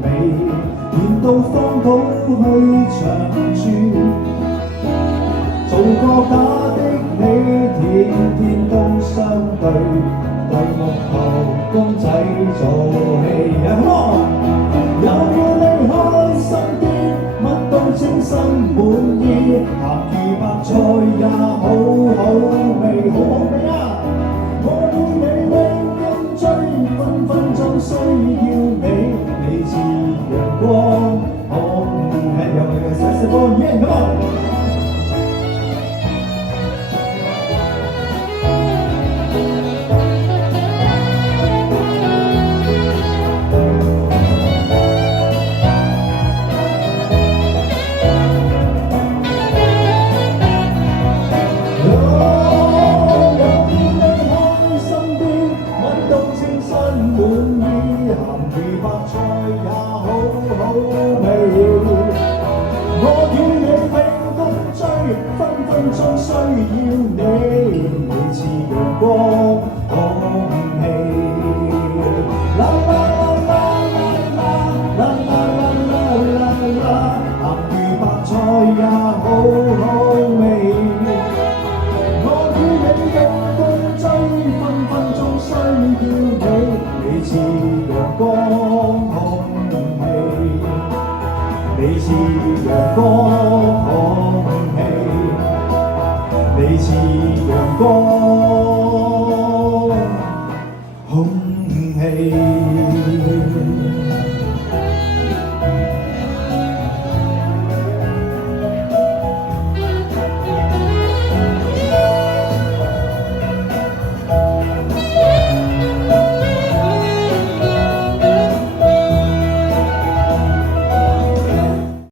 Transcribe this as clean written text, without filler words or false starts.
美，連到荒島去長住。做個假的你，天天都相對，對木頭公仔做戲。有要你開心啲，乜都稱心滿意，鹹魚白菜也好好味，好好味啊！我要你永遠追，分分鐘需要你，你似陽光空氣。有你嘅細細波，yeah，come on！你似陽光。